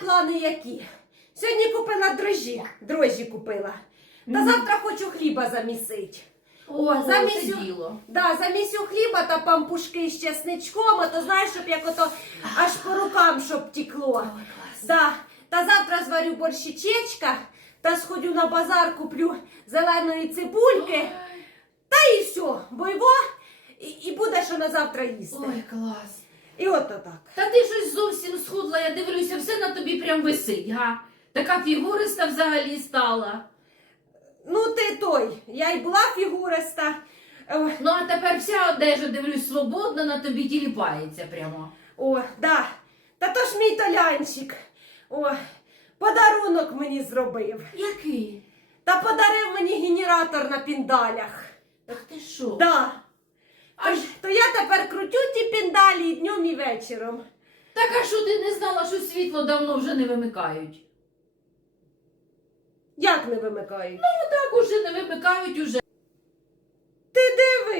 плани які? Сьогодні купила дрожжі, дрожжі купила. Та завтра хочу хліба замісить. О, замість це діло. Да, замісю хліба та пампушки з чесничком, а то знаєш, щоб як ото аж по рукам щоб тікло. Да. Та завтра зварю борщичечка, та сходю на базар, куплю зеленої цибульки, та і все, бо його і, і буде що на завтра їсти. Ой, клас. І от так. Та ти щось зовсім схудла, я дивлюся, все на тобі прям висить, га? Така фігуриста взагалі стала. Ну ти той, я й була фігуриста. Ну а тепер вся одежа, дивлюсь, свободно на тобі тіліпається прямо. О, да. Та то ж мій толянчик. О, подарунок мені зробив. Який? Та подарив мені генератор на піндалях. Так ти що? Да. Аж... То, то я тепер крутю ті піндалі і днем, і вечором. Так а що ти не знала, що світло давно вже не вимикають? Як не вимикають? Ну так уже не вимикають уже. Ти диви.